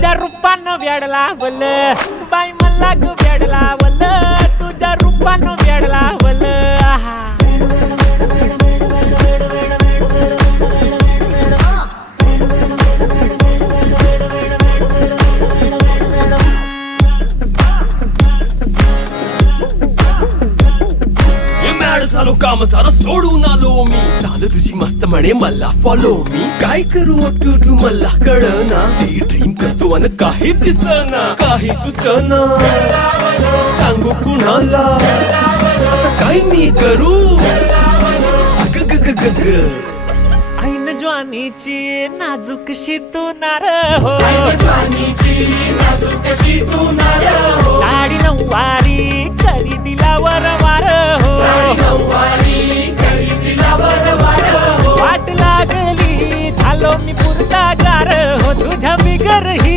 तुझ्या रूपानं वेड लावल बाई मला ग वेड लावल तुझ्या रूपानं वेड लावल आहा झालो काम सारं सोडून आलो मी चाल तुझी मस्त म्हणे मला फॉलो मी काय करू टू मला कळना ड्रीम करतो अन काही दिसना काही सुचना सांगू कुणाला आता काय मी करू अग ग ग ग ग ऐन ज्वानीची नाजूकशी तू नार हो साडी नऊवारी करी दिला वरवार हो वाट लागली झालो मी पुरता गार हो तुझ्या बिगर ही